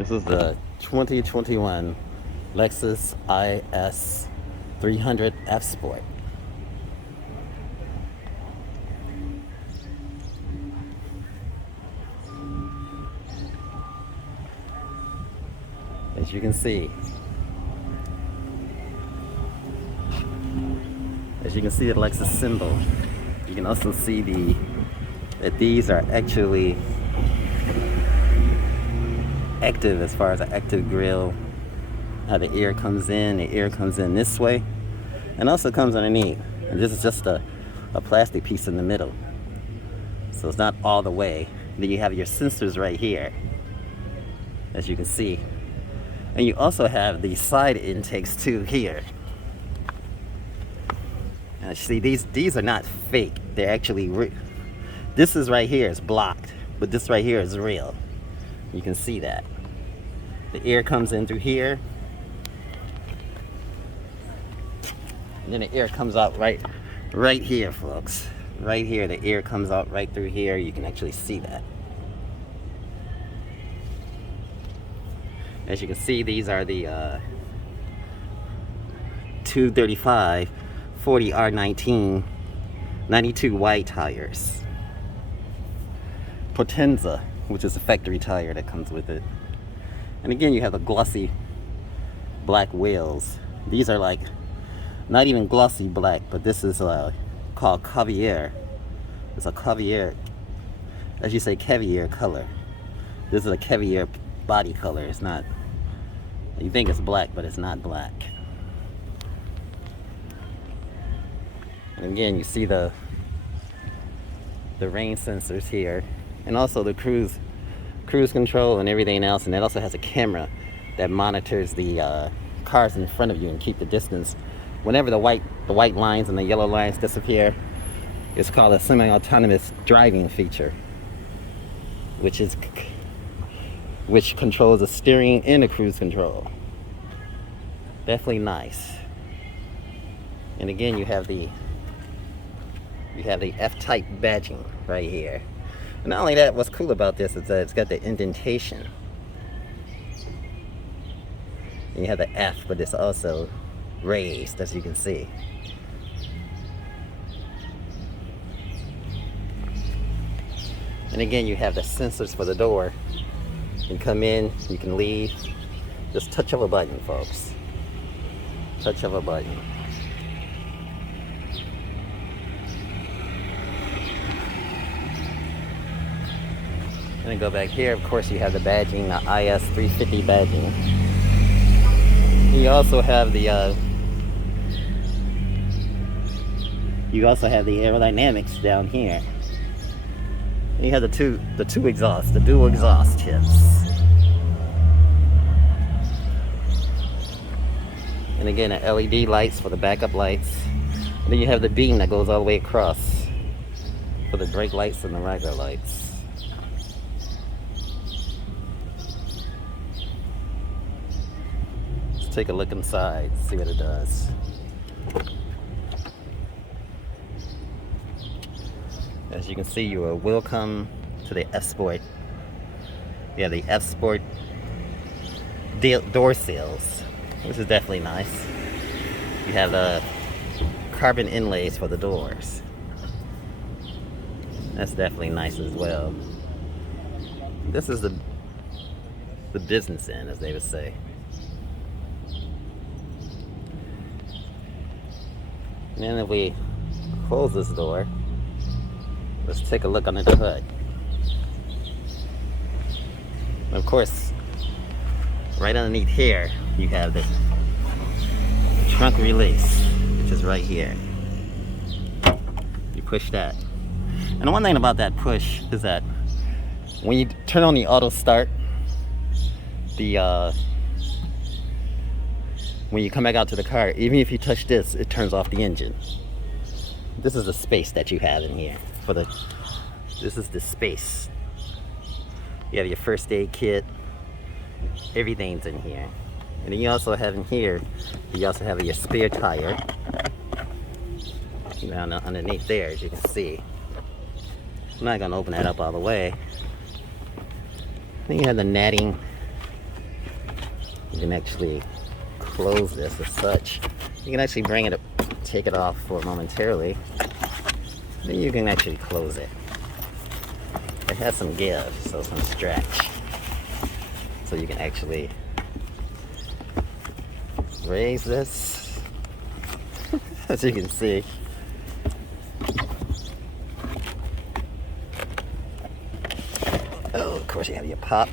This is the 2021 Lexus IS 300 F Sport. As you can see, the Lexus symbol. You can also see that these are actually active as far as an active grille. How the air comes in, this way, and also comes underneath. And this is just a plastic piece in the middle, so it's not all the way. Then you have your sensors right here, as you can see, and you also have the side intakes too here. And see, these are not fake. They're actually this is right here is blocked, but this right here is real. You can see that the air comes in through here, and then the air comes out right here, folks. Right here, the air comes out right through here. You can actually see that. As you can see, these are the 235 40 R19 92 wide tires. Potenza, which is a factory tire that comes with it. And again, you have the glossy black wheels. These are like not even glossy black, but this is called caviar. It's a caviar, as you say, caviar color. This is a caviar body color. It's not, you think it's black, but it's not black. And again, you see the rain sensors here, and also the cruise control and everything else. And it also has a camera that monitors the cars in front of you and keep the distance. Whenever the white lines and the yellow lines disappear, it's called a semi-autonomous driving feature, which controls the steering and the cruise control. Definitely nice. And again, you have the F-type badging right here. And not only that, what's cool about this is that it's got the indentation. And you have the F, but it's also raised, as you can see. And again, you have the sensors for the door. You can come in, you can leave. Just touch of a button, folks. Touch of a button. And then go back here, of course, you have the badging, the IS 350 badging. And you also have the aerodynamics down here. And you have the dual exhaust tips. And again, the LED lights for the backup lights. And then you have the beam that goes all the way across for the brake lights and the regular lights. Let's take a look inside, see what it does. As you can see, you are welcome to the F Sport. Yeah, the F Sport door sills, which is definitely nice. You have the carbon inlays for the doors. That's definitely nice as well. This is the business end, as they would say. And then if we close this door, let's take a look under the hood. And of course, right underneath here, you have the trunk release, which is right here. You push that. And the one thing about that push is that when you turn on the auto start, when you come back out to the car, even if you touch this, it turns off the engine. This is the space that you have in here. This is the space. You have your first aid kit. Everything's in here. And then you also have in here, you also have your spare tire. Underneath there, as you can see. I'm not gonna open that up all the way. Then you have the netting You can actually close this as such. You can actually bring it up, take it off for momentarily. Then you can actually close it. It has some give, so some stretch. So you can actually raise this, as you can see. Oh, of course you have your pop.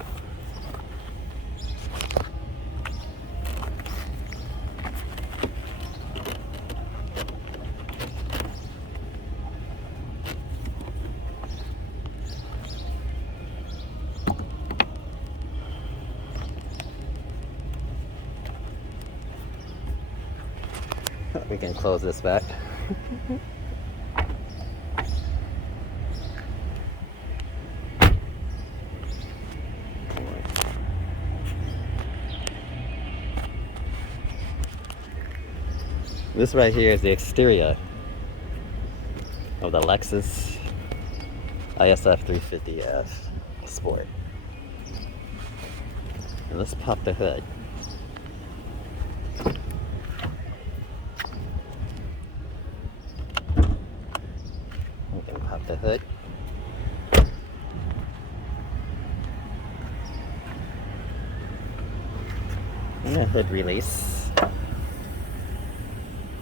We can close this back. This right here is the exterior of the Lexus IS 350F Sport. And let's pop the hood. We can pop the hood. And a hood release.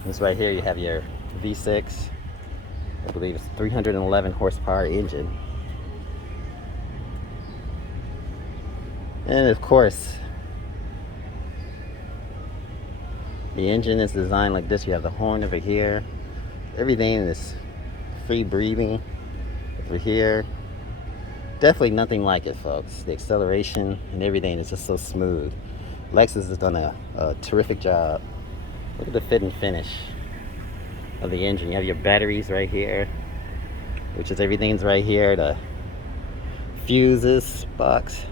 This right here, you have your V6, I believe it's 311 horsepower engine. And of course, the engine is designed like this. You have the horn over here. Everything is free breathing over here. Definitely nothing like it, folks. The acceleration and everything is just so smooth. Lexus has done a terrific job. Look at the fit and finish of the engine. You have your batteries right here, which is everything's right here. The fuses box,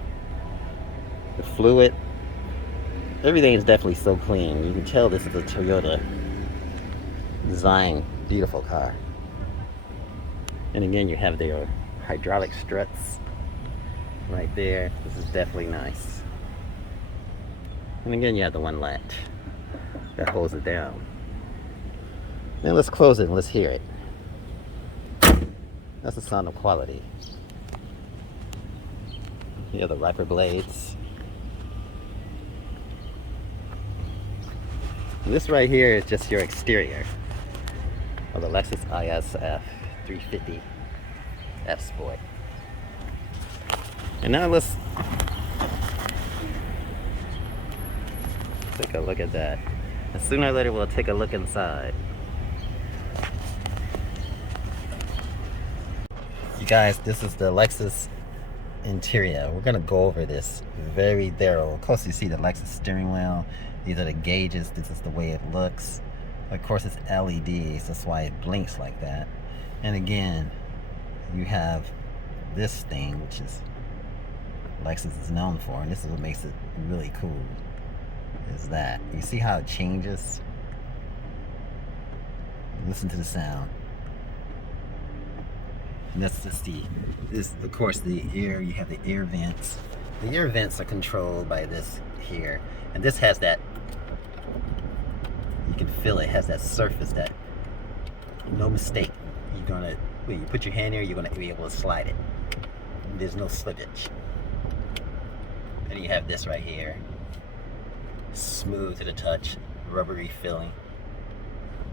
the fluid, everything is definitely so clean. You can tell this is a Toyota design, beautiful car. And again, you have their hydraulic struts right there. This is definitely nice. And again, you have the one latch that holds it down. Now let's close it and let's hear it. That's the sound of quality. You have the wiper blades. And this right here is just your exterior of the Lexus IS 350F Sport. And now let's take a look at that. And sooner or later we'll take a look inside. You guys, this is the Lexus interior. We're gonna go over this very thorough. Of course, you see the Lexus steering wheel. These are the gauges. This is the way it looks. Of course, it's LEDs. That's why it blinks like that. And again, you have this thing, which is Lexus is known for, and this is what makes it really cool. Is that you see how it changes? Listen to the sound. And that's just of course the air. You have the air vents. The air vents are controlled by this here, and this has that. You can feel it has that surface that, no mistake. When you put your hand here, you're gonna be able to slide it. There's no slippage. And you have this right here. Smooth to the touch, rubbery feeling.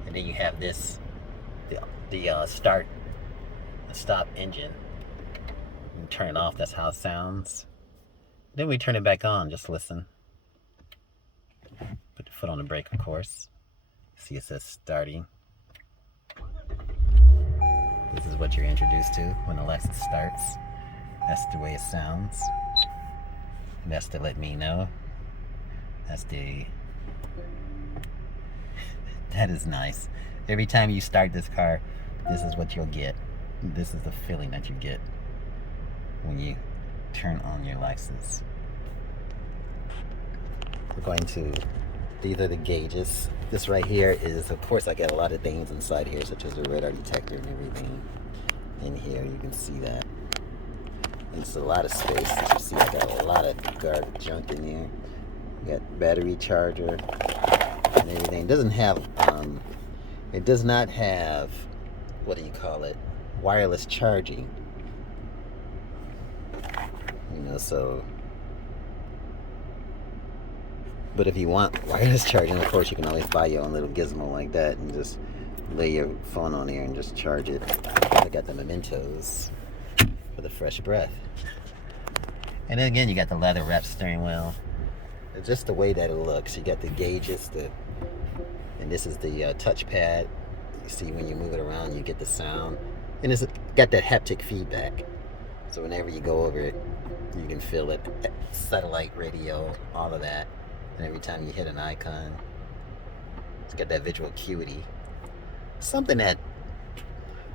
And then you have this, the start and stop engine. You turn it off, that's how it sounds. Then we turn it back on, just listen. Put the foot on the brake, of course. See, it says starting. This is what you're introduced to when the Lexus starts. That's the way it sounds. And that's to let me know. That is nice. Every time you start this car, this is what you'll get. This is the feeling that you get when you turn on your Lexus. We're going to, these are the gauges. This right here is, of course, I got a lot of things inside here, such as a radar detector and everything. In here, you can see that. And it's a lot of space. As you see, I got a lot of garbage junk in here. You got battery charger and everything. It does not have, what do you call it, wireless charging. You know, so, but if you want wireless charging, of course you can always buy your own little gizmo like that and just lay your phone on there and just charge it. I got the mementos for the fresh breath. And then again, you got the leather wrapped steering wheel. It's just the way that it looks. You got the gauges, and this is the touchpad. You see when you move it around, you get the sound. And it's got that haptic feedback. So whenever you go over it, you can feel it. Satellite radio, all of that. And every time you hit an icon, it's got that visual acuity. Something that,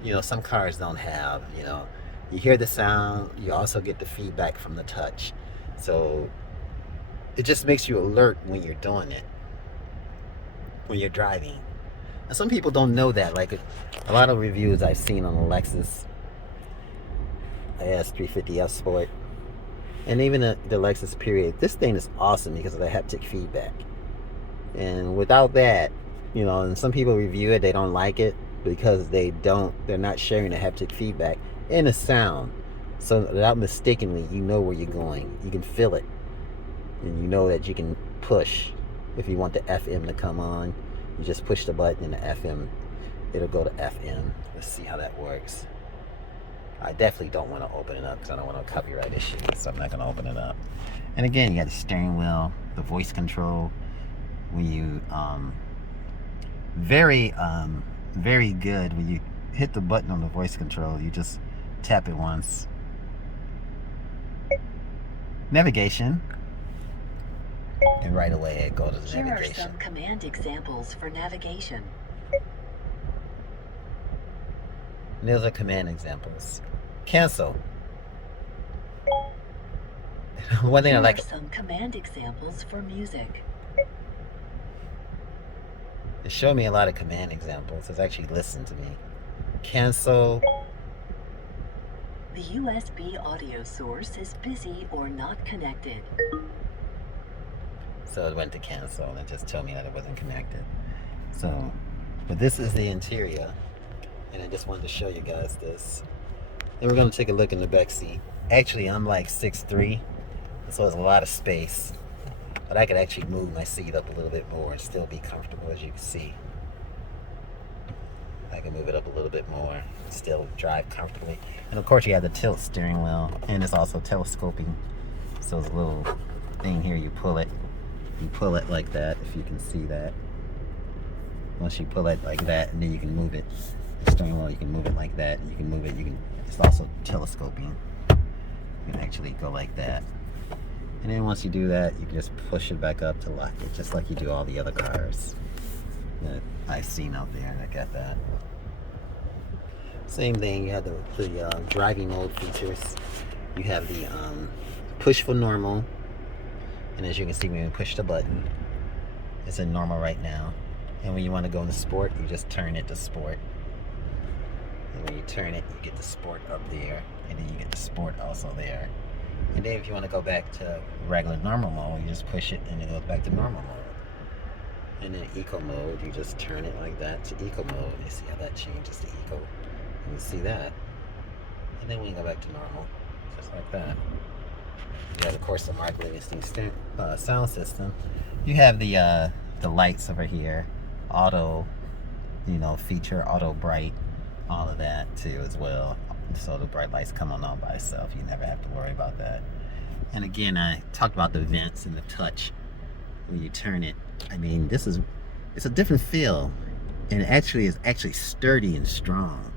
you know, some cars don't have. You know, you hear the sound, you also get the feedback from the touch. So it just makes you alert when you're doing it, when you're driving. And some people don't know that. Like a lot of reviews I've seen on the Lexus IS 350F Sport, and even the Lexus Period, this thing is awesome because of the haptic feedback. And without that, you know, and some people review it, they don't like it because they're not sharing the haptic feedback and the sound. So without mistakenly, you know where you're going. You can feel it. And you know that you can push. If you want the FM to come on, you just push the button and the FM, it'll go to FM. Let's see how that works. I definitely don't want to open it up because I don't want no copyright issues, so I'm not going to open it up. And again, you got the steering wheel, the voice control. When you, very good. When you hit the button on the voice control, you just tap it once. Navigation. And right away it goes to navigation. Here are some command examples for navigation. And those are command examples. Cancel. One thing I like. Here are some command examples for music. It showed me a lot of command examples. It's actually listened to me. Cancel. The USB audio source is busy or not connected. So it went to cancel and it just told me that it wasn't connected. So, but this is the interior. And I just wanted to show you guys this. Then we're going to take a look in the back seat. Actually, I'm like 6'3", so there's a lot of space. But I could actually move my seat up a little bit more and still be comfortable, as you can see. I can move it up a little bit more and still drive comfortably. And of course, you have the tilt steering wheel, and it's also telescoping. So there's a little thing here, you pull it like that, if you can see that. Once you pull it like that, and then you can move it. The steering wheel, you can move it like that, and you can move it, it's also telescoping. You can actually go like that. And then once you do that, you can just push it back up to lock it, just like you do all the other cars that I've seen out there that got that. Same thing, you have the driving mode features. You have the push for normal. And as you can see, when you push the button, it's in normal right now. And when you want to go into sport, you just turn it to sport. And when you turn it, you get the sport up there. And then you get the sport also there. And then if you want to go back to regular normal mode, you just push it and it goes back to normal mode. And then eco mode, you just turn it like that to eco mode. You see how that changes to eco. And you see that. And then when you go back to normal, just like that. You have, of course, the Mark Livingston sound system. You have the lights over here, auto, feature, auto bright, all of that too as well. So the bright lights come on by itself. You never have to worry about that. And again, I talked about the vents and the touch. When you turn it, I mean, it's a different feel, and it's actually sturdy and strong.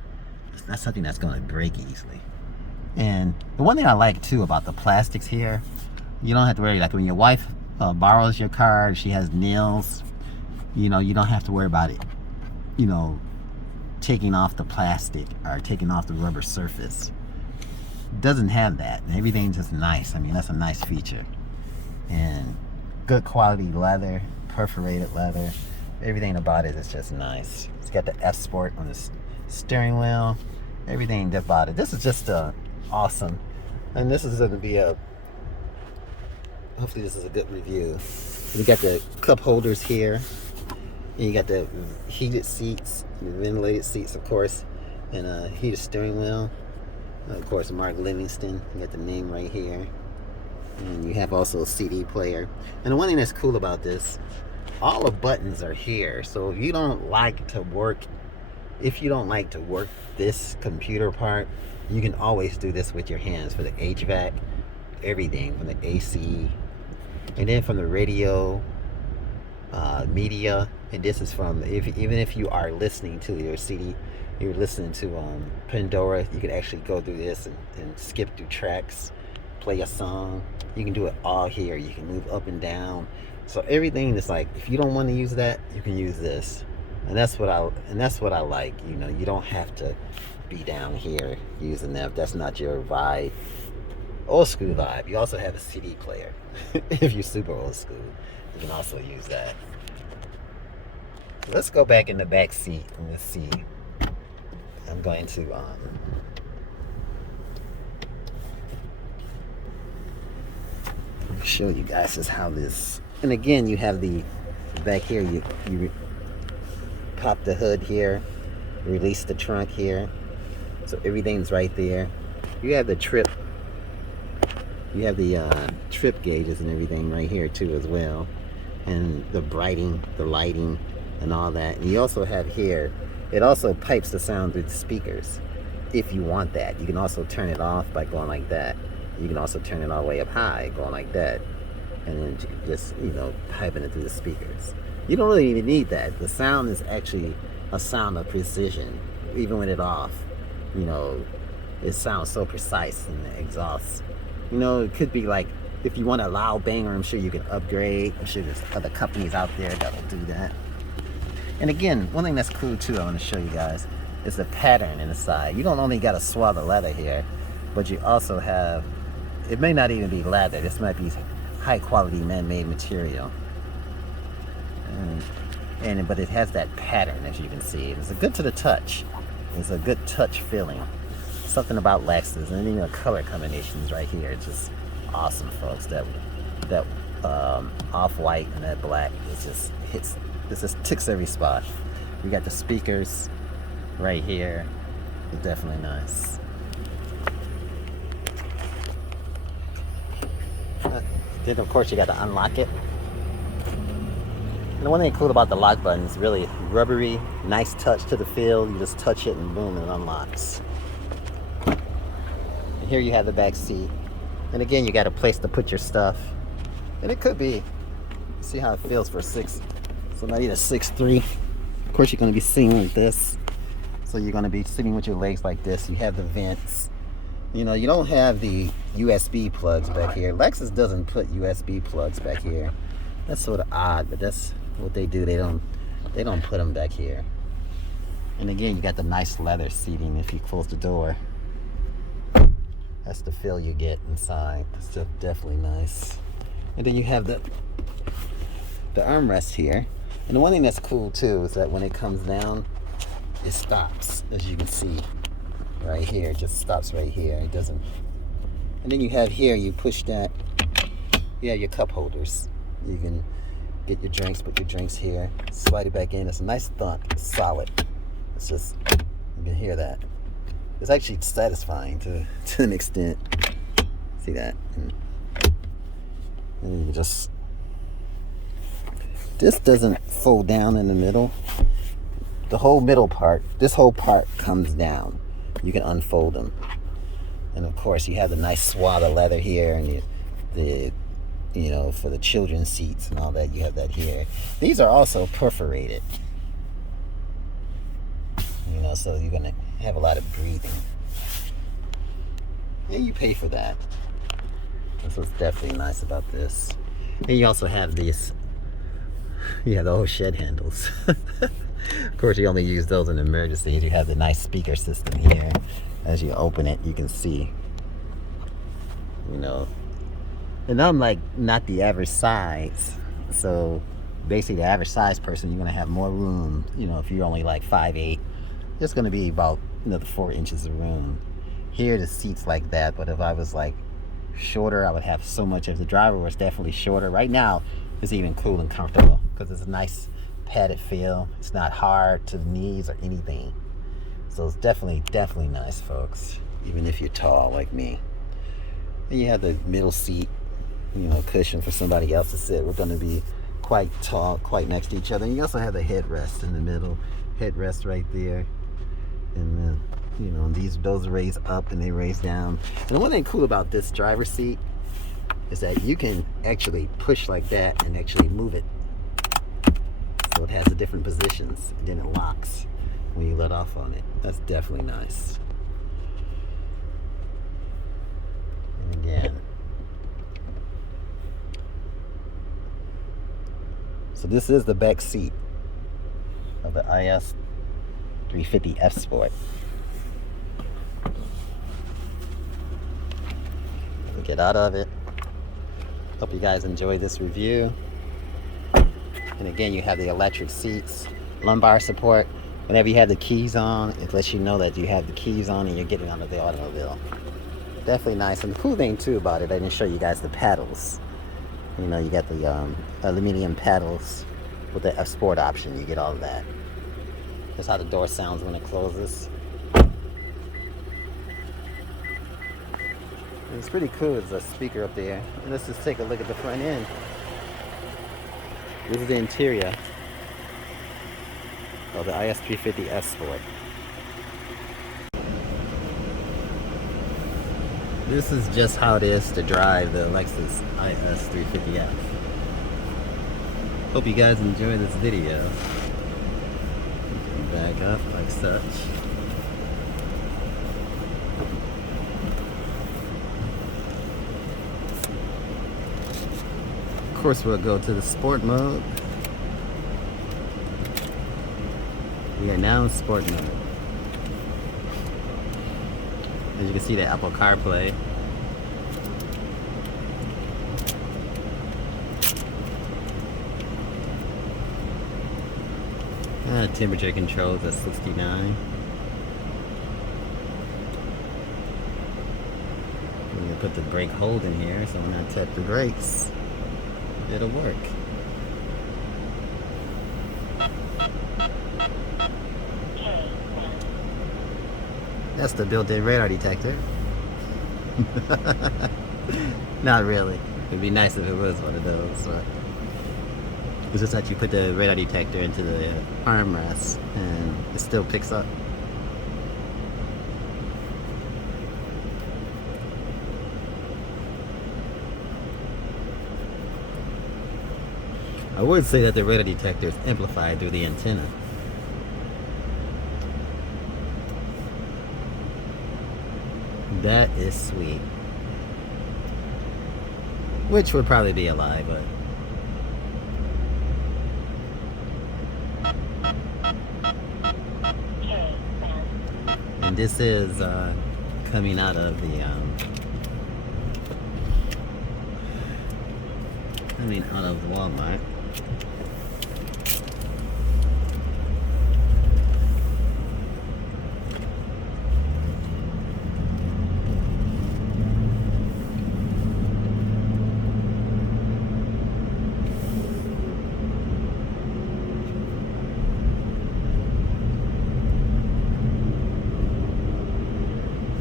It's not something that's going to break easily. And the one thing I like too about the plastics here, you don't have to worry. Like when your wife borrows your car, she has nails. You don't have to worry about it. Taking off the plastic or taking off the rubber surface. It doesn't have that. Everything's just nice. I mean, that's a nice feature. And good quality leather, perforated leather. Everything about it is just nice. It's got the F Sport on the steering wheel. Everything about it. This is just awesome. And this is going to be hopefully this is a good review. You got the cup holders here. And you got the heated seats, the ventilated seats, of course, and a heated steering wheel. Of course, Mark Livingston. You got the name right here. And you have also a CD player. And the one thing that's cool about this, all the buttons are here. So if you don't like to work this computer part, you can always do this with your hands for the HVAC, everything from the AC, and then from the radio, media. And this is from, even if you are listening to your CD, you're listening to Pandora, you can actually go through this and skip through tracks, play a song. You can do it all here. You can move up and down. So everything is like, if you don't want to use that, you can use this. And that's what I like. You know, you don't have to be down here using that if that's not your vibe. Old school vibe. You also have a CD player. If you're super old school, you can also use that. So let's go back in the back seat and let's see. I'm going to show you guys just how this. And again, you have the back here. You pop the hood here, release the trunk here, so everything's right there. You have the trip. You have the trip gauges and everything right here too as well, and the lighting, and all that. And you also have here. It also pipes the sound through the speakers. If you want that, you can also turn it off by going like that. You can also turn it all the way up high, going like that, and then just, you know, piping it through the speakers. You don't really even need that. The sound is actually a sound of precision. Even with it off, you know, it sounds so precise in the exhaust. You know, it could be like, if you want a loud banger, I'm sure you can upgrade. I'm sure there's other companies out there that'll do that. And again, one thing that's cool too, I want to show you guys, is the pattern in the side. You don't only got a swath of leather here, but you also have, it may not even be leather. This might be high quality man-made material. But it has that pattern, as you can see. It's good to the touch. It's a good touch feeling. Something about Lexus, and even the color combinations right here. It's just awesome, folks. That off-white and that black, it just hits. This just ticks every spot. We got the speakers right here. It's definitely nice. Then of course you got to unlock it. And the one thing cool about the lock button is really rubbery, nice touch to the feel. You just touch it and boom, it unlocks. And here you have the back seat. And again, you got a place to put your stuff. And it could be, see how it feels for somebody that's 6'3". Of course, you're going to be sitting like this. So you're going to be sitting with your legs like this. You have the vents. You know, you don't have the USB plugs back here. Lexus doesn't put USB plugs back here. That's sort of odd, but that's what they do. They don't put them back here. And again, you got the nice leather seating if you close the door. That's the feel you get inside. It's definitely nice. And then you have the armrest here. And the one thing that's cool too is that when it comes down, it stops, as you can see right here. It just stops right here. It doesn't. And then you have here, you push that, you have your cup holders. You can get your drinks, put your drinks here, slide it back in. It's a nice thunk, it's solid. It's just, you can hear that. It's actually satisfying to an extent. See that? And you just, this doesn't fold down in the middle. The whole middle part, this whole part comes down. You can unfold them. And of course you have the nice swath of leather here, and you know, for the children's seats and all that, you have that here. These are also perforated. You know, so you're gonna have a lot of breathing. And you pay for that. That's what's definitely nice about this. And you also have these, you have the whole shed handles. Of course, you only use those in emergencies. You have the nice speaker system here. As you open it, you can see, you know. And I'm like not the average size. So basically the average size person, you're gonna have more room. You know, if you're only like 5'8", there's gonna be about another 4 inches of room. Here the seat's like that, but if I was like shorter, I would have so much. If the driver was definitely shorter. Right now, It's even cool and comfortable because it's a nice padded feel. It's not hard to the knees or anything. So it's definitely nice, folks, even if you're tall like me. And you have the middle seat, you know, cushion for somebody else to sit. We're going to be quite tall, quite next to each other. And you also have the headrest in the middle, headrest right there. And then, you know, those raise up and they raise down. And the one thing cool about this driver's seat is that you can actually push like that and actually move it. So it has the different positions, and then it locks when you let off on it. That's definitely nice. And again, so this is the back seat of the IS 350 F Sport. We'll get out of it. Hope you guys enjoyed this review. And again, you have the electric seats, lumbar support. Whenever you have the keys on, it lets you know that you have the keys on and you're getting out of the automobile. Definitely nice. And the cool thing too about it, I didn't show you guys the paddles. You know, you got the aluminum paddles with the F Sport option. You get all of that. That's how the door sounds when it closes. And it's pretty cool. There's a speaker up there. And let's just take a look at the front end. This is the interior of the IS 350 F Sport. This is just how it is to drive the Lexus IS 350F. Hope you guys enjoy this video. Back up like such. Of course, we'll go to the sport mode. We are now in sport mode. As you can see, the Apple CarPlay. Temperature controls at 69. We're going to put the brake hold in here, so when I tap the brakes, it'll work. That's the built-in radar detector. Not really. It'd be nice if it was one of those. But it's just that you put the radar detector into the armrest and it still picks up. I would say that the radar detector is amplified through the antenna. That is sweet. Which would probably be a lie, but and this is coming out of the out of Walmart.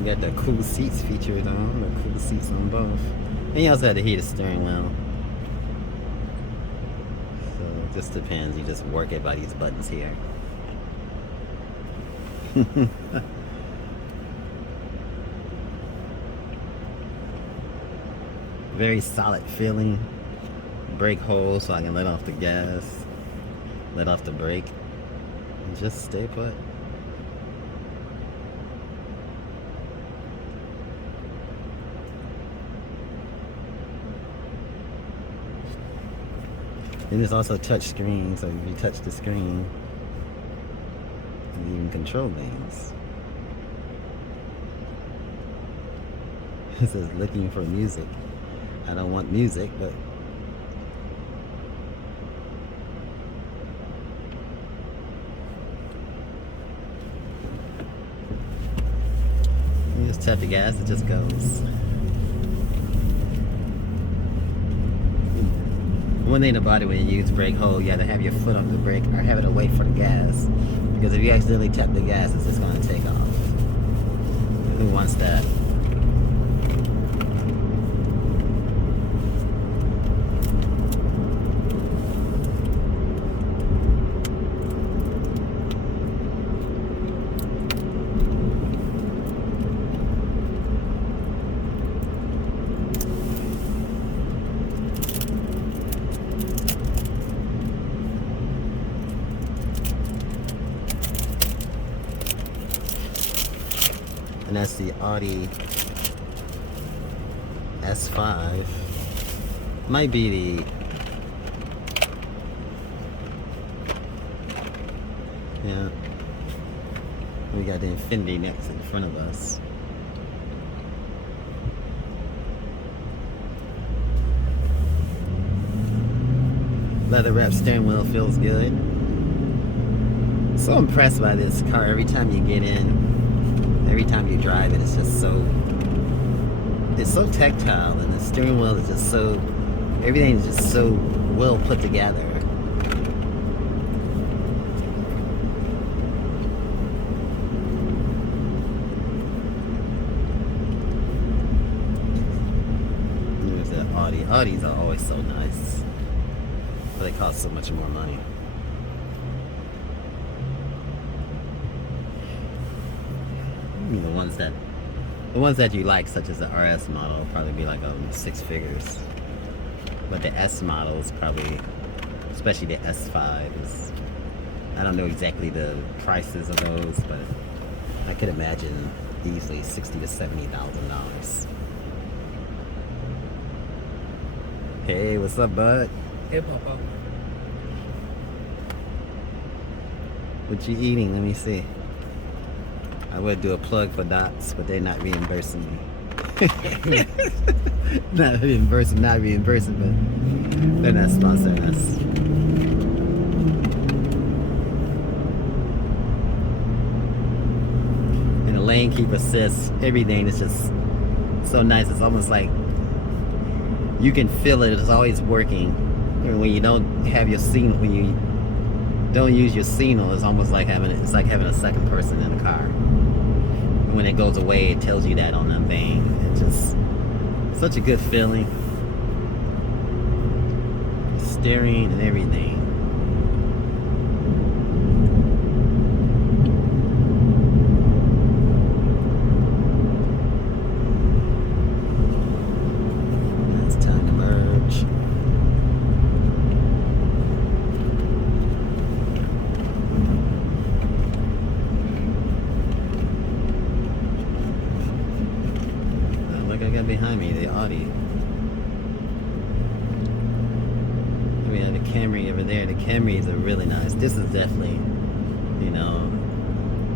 Got the cool seats featured on, the cool seats on both. And you also had the heated steering wheel. So it just depends, you just work it by these buttons here. Very solid feeling. Brake hold so I can let off the gas, let off the brake, and just stay put. And it's also touch screen, so if you touch the screen, you can control things. It says looking for music. I don't want music, but you just tap the gas, it just goes. One thing about it, when you use brake hold, you have to have your foot on the brake or have it away from the gas. Because if you accidentally tap the gas, it's just going to take off. Who wants that? And that's the Audi S5. Might be the, yeah. We got the Infiniti next in front of us. Leather wrapped steering wheel feels good. So impressed by this car. Every time you get in, every time you drive it, it's just so, it's so tactile, and the steering wheel is just so, everything is just so well put together. There's that Audi. Audis are always so nice, but they cost so much more money. The ones that you like, such as the RS model, will probably be like 6 figures. But the S model is probably, especially the S5, is, I don't know exactly the prices of those, but I could imagine easily $60,000 to $70,000. Hey, what's up, bud? Hey, Papa. What you eating? Let me see. I would do a plug for Dots, but they're not reimbursing me. not reimbursing, but they're not sponsoring us. And the lane keep assist, everything is just so nice. It's almost like you can feel it. It's always working. And when you don't have your signal, when you don't use your signal, it's almost like having a second person in the car. When it goes away, it tells you that on the thing. It's just such a good feeling. Steering and everything. It's time to merge. Behind me, the Audi. We have the Camry over there. The Camrys are really nice. This is definitely, you know,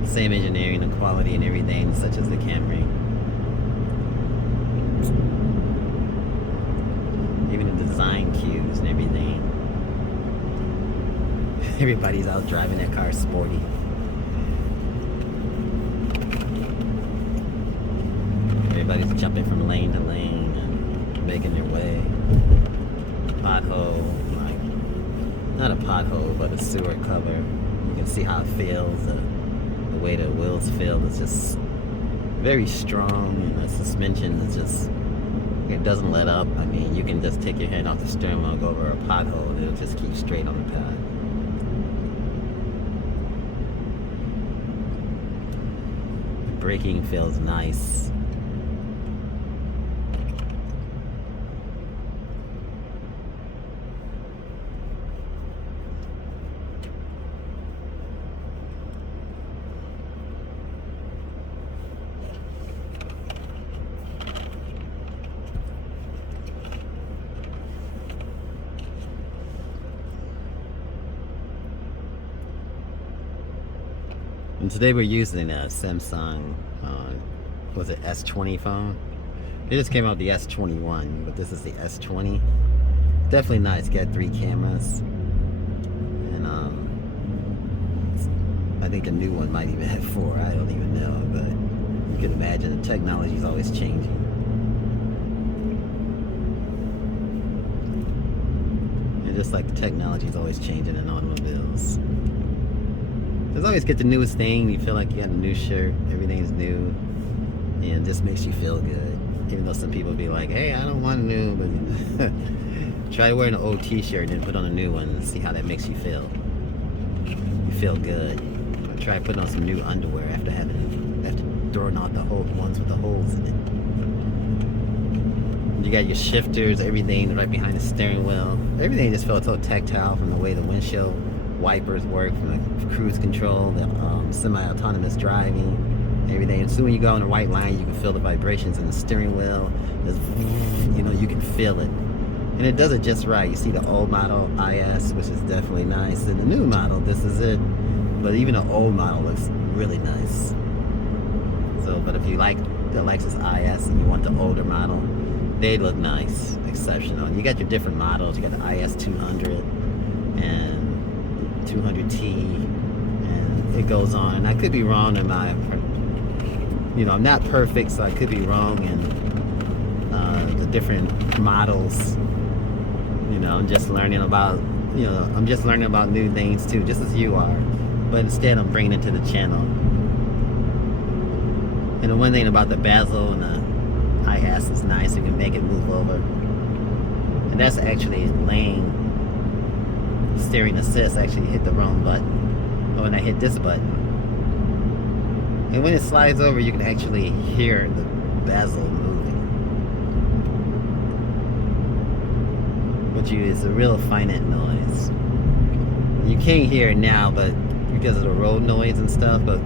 same engineering and quality and everything, such as the Camry. Even the design cues and everything. Everybody's out driving that car sporty. Everybody's jumping from lane to lane and making their way. Pothole, like, not a pothole, but a sewer cover. You can see how it feels, the way the wheels feel. It's just very strong, and the suspension is just, it doesn't let up. I mean, you can just take your hand off the steering wheel, go over a pothole, and it'll just keep straight on the path. The braking feels nice. And today we're using a Samsung, was it S20 phone? It just came out the S21, but this is the S20. Definitely nice. Got 3 cameras, and I think the new one might even have 4. I don't even know, but you can imagine the technology is always changing. just like the technology is always changing in automobiles. It's always get the newest thing. You feel like you got a new shirt. Everything's new. And it just makes you feel good. Even though some people be like, hey, I don't want a new, but try wearing an old t-shirt and then put on a new one and see how that makes you feel. You feel good. Or try putting on some new underwear after throwing out the whole ones with the holes in it. You got your shifters, everything right behind the steering wheel. Everything just felt so tactile from the way the windshield wipers work, from the cruise control, the semi-autonomous driving, everything. As soon as you go on the white line, you can feel the vibrations in the steering wheel. Just, you know, you can feel it. And it does it just right. You see the old model IS, which is definitely nice. And the new model, this is it. But even the old model looks really nice. So, but if you like the Lexus IS and you want the older model, they look nice, exceptional. And you got your different models. You got the IS 200 and 200T, and it goes on. And I could be wrong in my, you know, I'm not perfect, so I could be wrong in the different models. You know, I'm just learning about, you know, I'm just learning about new things too, just as you are. But instead, I'm bringing it to the channel. And the one thing about the bezel and the IS is nice, you can make it move over. And that's actually lane steering assist. I actually hit the wrong button. Oh, and I hit this button. And when it slides over, you can actually hear the bezel moving. But it's a real finite noise. You can't hear it now, but because of the road noise and stuff, but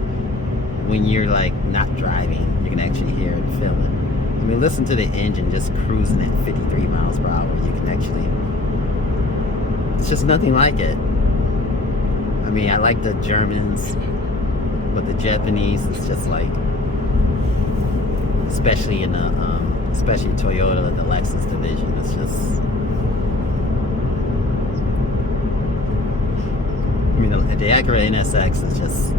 when you're like not driving, you can actually hear it and feel it. I mean, listen to the engine just cruising at 53 miles per hour. You can actually, it's just nothing like it. I mean, I like the Germans, but the Japanese, it's just like, especially in the, especially Toyota, the Lexus division, it's just, I mean, the Acura NSX is just,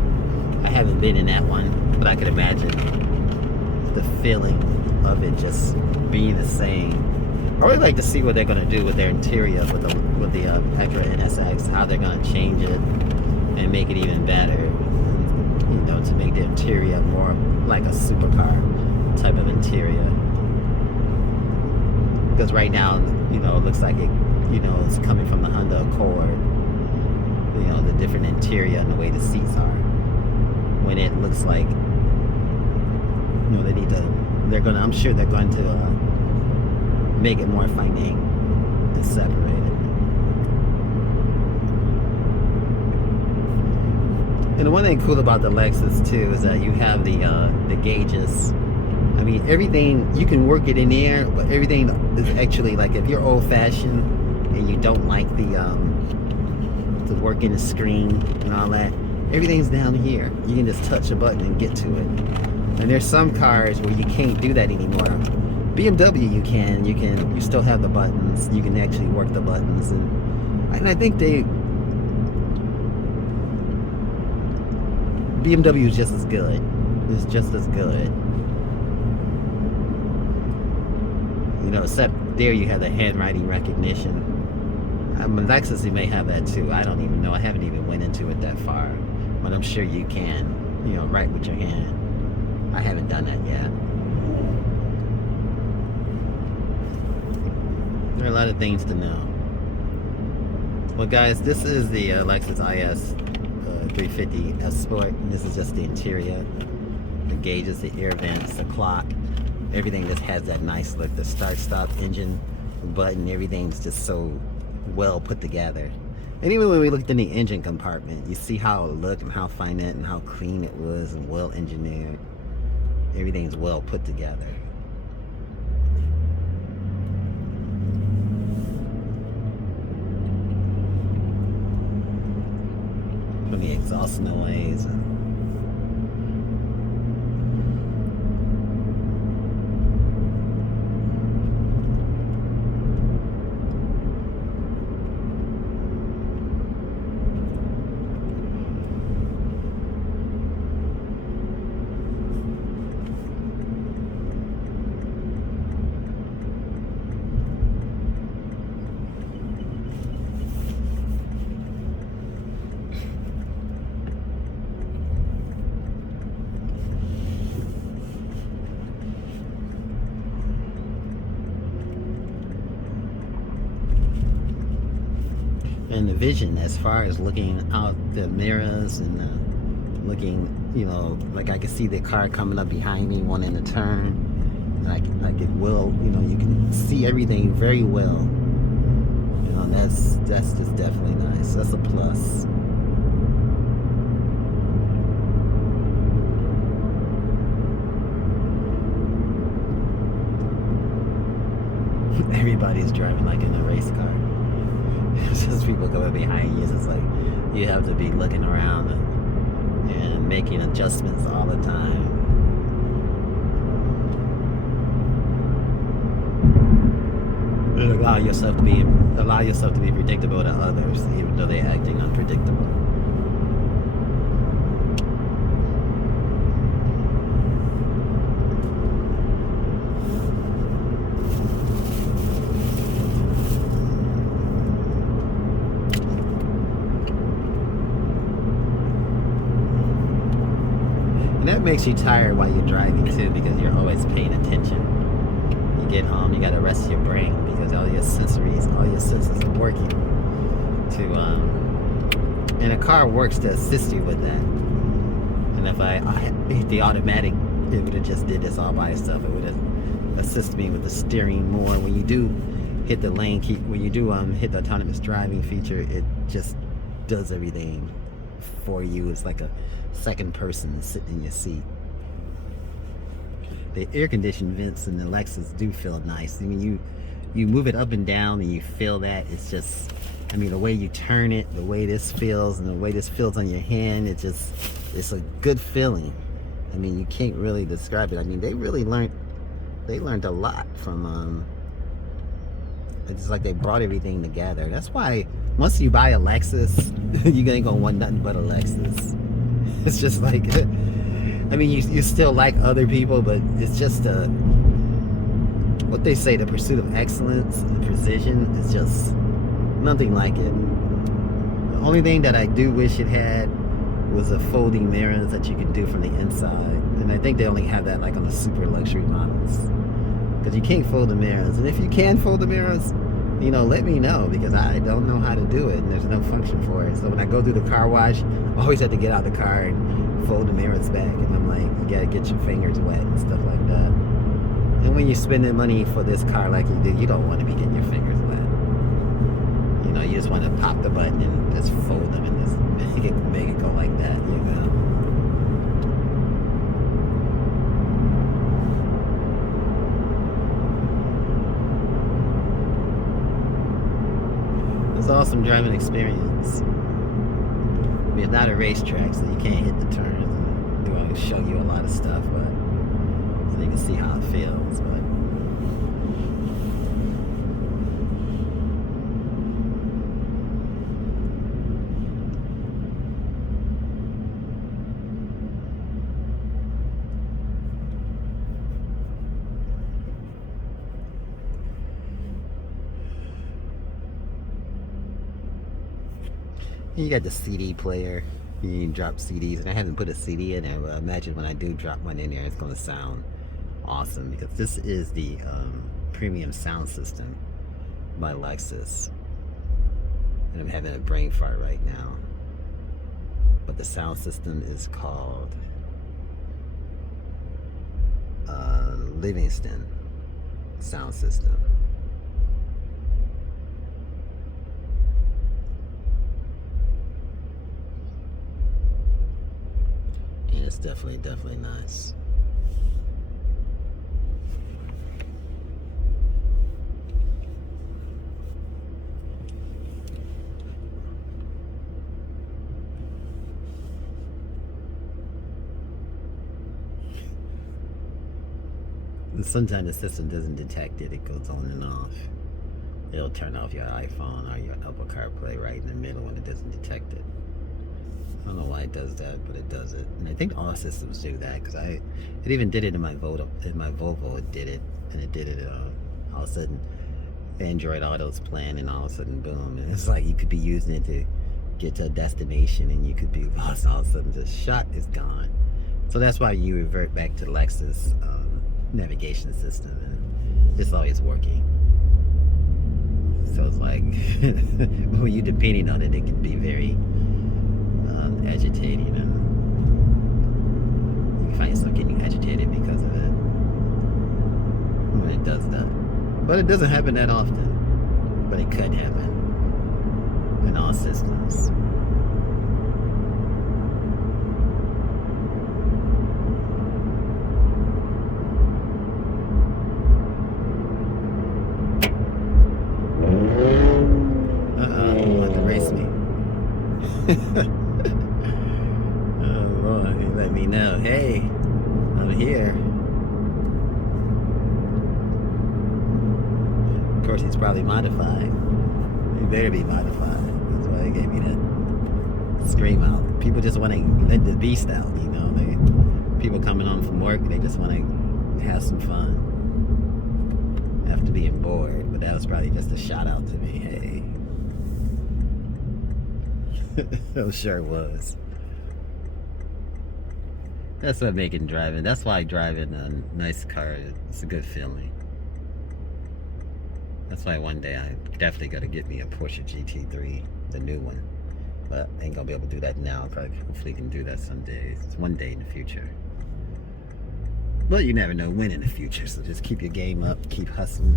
I haven't been in that one, but I could imagine the feeling of it just being the same. I really like to see what they're going to do with their interior with the Acura NSX, how they're going to change it and make it even better, you know, to make the interior more like a supercar type of interior. Because right now, you know, it looks like it, you know, it's coming from the Honda Accord, you know, the different interior and the way the seats are. When it looks like, you know, they need to, they're gonna, I'm sure they're going to make it more finite and separated. And the one thing cool about the Lexus too is that you have the gauges. I mean, everything, you can work it in there, but everything is actually, like, if you're old-fashioned and you don't like the work in the screen and all that, everything's down here. You can just touch a button and get to it. And there's some cars where you can't do that anymore. BMW you can, you still have the buttons. You can actually work the buttons, and I think BMW is just as good. It's just as good. You know, except there you have the handwriting recognition. Lexus, you may have that too. I don't even know. I haven't even went into it that far. But I'm sure you can, you know, write with your hand. I haven't done that yet. There are a lot of things to know. Well, guys, this is the Lexus IS 350 S Sport. And this is just the interior. The gauges, the air vents, the clock. Everything just has that nice look. The start-stop engine button, everything's just so well put together. And even when we looked in the engine compartment, you see how it looked and how finite and how clean it was and well engineered. Everything's well put together. From the exhaust noise and And the vision, as far as looking out the mirrors and looking, you know, like I can see the car coming up behind me wanting to turn. Like it will, you know, you can see everything very well. You know, that's just definitely nice. That's a plus. Everybody's driving like in a race car. It's just people coming behind you. It's just like you have to be looking around and making adjustments all the time. And allow yourself to be predictable to others, even though they're acting unpredictable. And that makes you tired while you're driving too, because you're always paying attention. You get home, you gotta rest your brain because all your senses are working to and a car works to assist you with that. And if I hit the automatic, it would have just did this all by itself. It would have assisted me with the steering more. When you do hit the lane key, when you do hit the autonomous driving feature, it just does everything for you. It's like a second person sitting in your seat. The air conditioned vents in the Lexus do feel nice. I mean, you move it up and down and you feel that. It's just, I mean, the way you turn it, the way this feels, and the way this feels on your hand, it's a good feeling. I mean, you can't really describe it. I mean, they learned a lot from it's like they brought everything together. That's why once you buy a Lexus, you ain't gonna want nothing but a Lexus. It's just like, I mean, you still like other people, but it's just what they say, the pursuit of excellence, the precision, is just nothing like it. The only thing that I do wish it had was a folding mirrors that you could do from the inside. And I think they only have that like on the super luxury models. Because you can't fold the mirrors. And if you can fold the mirrors, you know, let me know, because I don't know how to do it and there's no function for it. So when I go through the car wash, I always have to get out the car and fold the mirrors back, and I'm like, you gotta get your fingers wet and stuff like that. And when you're spending money for this car like you do, you don't want to be getting your fingers wet. You know, you just want to pop the button and just fold them and just make it go like that, you know. It's an awesome driving experience. I mean, it's not a racetrack, so you can't hit the turns and they're going to show you a lot of stuff, but so you can see how it feels. But you got the CD player. You can drop CDs, and I haven't put a CD in there, but I imagine when I do drop one in there, it's going to sound awesome, because this is the premium sound system by Lexus. And I'm having a brain fart right now. But the sound system is called Livingston sound system. And it's definitely nice. And sometimes the system doesn't detect it. It goes on and off. It'll turn off your iPhone or your Apple CarPlay right in the middle when it doesn't detect it. I don't know why it does that, but it does it. And I think all systems do that, because it even did it in my Volvo. It did it, and it did it all of a sudden. Android Auto's playing, and all of a sudden, boom! And it's like you could be using it to get to a destination, and you could be lost. All of a sudden, the shot is gone. So that's why you revert back to Lexus navigation system, and it's always working. So it's like, when you depending on it, it can be very agitating, and you find yourself getting agitated because of it when it does that. But it doesn't happen that often. But it could happen in all systems. Want to race me. Oh boy, he let me know. Hey, I'm here. Of course, he's probably modified. He better be modified. That's why he gave me that scream out. People just want to let the beast out, you know. People coming home from work, they just want to have some fun after being bored. But that was probably just a shout out to me. Hey. I'm sure it was. That's what making driving. That's why driving a nice car, it's a good feeling. That's why one day I definitely got to get me a Porsche GT3, the new one. But I ain't gonna be able to do that now. Probably, hopefully can do that someday. It's one day in the future. But you never know when in the future. So just keep your game up, keep hustling,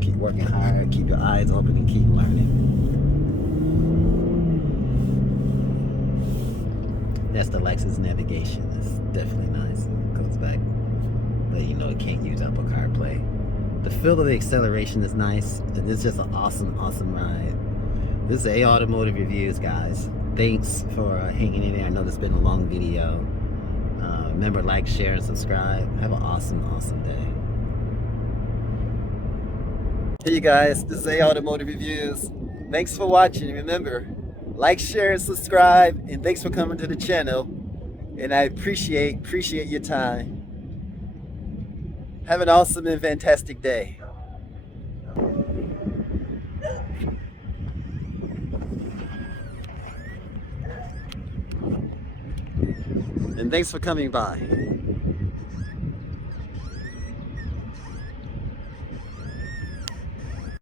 keep working hard, keep your eyes open, and keep learning. That's the Lexus navigation. It's definitely nice. It goes back, but you know it can't use Apple CarPlay. The feel of the acceleration is nice, and it's just an awesome ride. This is A Automotive Reviews, guys. Thanks for hanging in there. I know this has been a long video. Remember, like, share, and subscribe. Have an awesome day. Hey, you guys. This is A Automotive Reviews. Thanks for watching. Remember, like, share, and subscribe. And thanks for coming to the channel. And I appreciate your time. Have an awesome and fantastic day. And thanks for coming by.